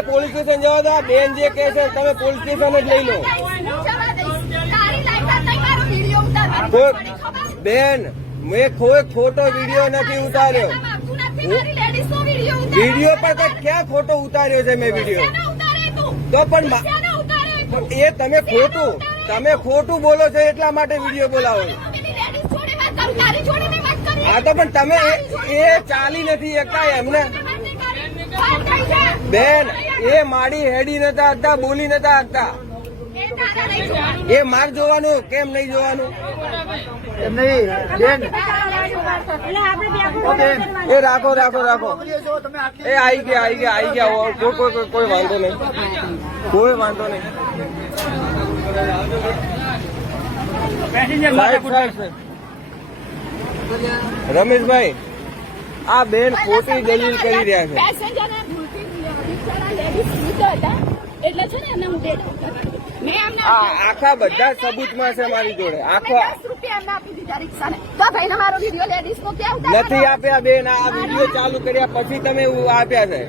Police station જવા દો બેન જે કહે છે તમે પોલીસ સ્ટેશન જ લઈ લો. બેન, મેં કોઈ ખોટો વીડિયો નથી ઉતાર્યો. વીડિયો પર તો ક્યાં ખોટો ઉતાર્યો છે મેં વીડિયો? તો પણ એ તમે ખોટું તમે ખોટું બોલો છો એટલા માટે વીડિયો બોલાવો. હા, તો પણ તમે એ- ચાલી નથી એકતા એમને. બેન એ માડી હેડી નતા હતા બોલી નતા હતા એ માર જોવાનું કેમ નહીં જોવાનું? નહીં. બેન. એ રાખો રાખો રાખો. એ આઈ ગયા આઈ ગયા આઈ ગયા. કોઈ કોઈ કોઈ- વાંધો નહીં. કોઈ વાંધો નહીં. રમેશભાઈ આ બેન ખોટી દલીલ કરી રહ્યા છે. એટલે છે ને એમને હું ડેટ આ આખા બધા સબૂતમાં છે મારી જોડે. આખો? નથી આપ્યા બેન આ વીડિયો ચાલુ કર્યા પછી તમે આપ્યા છે.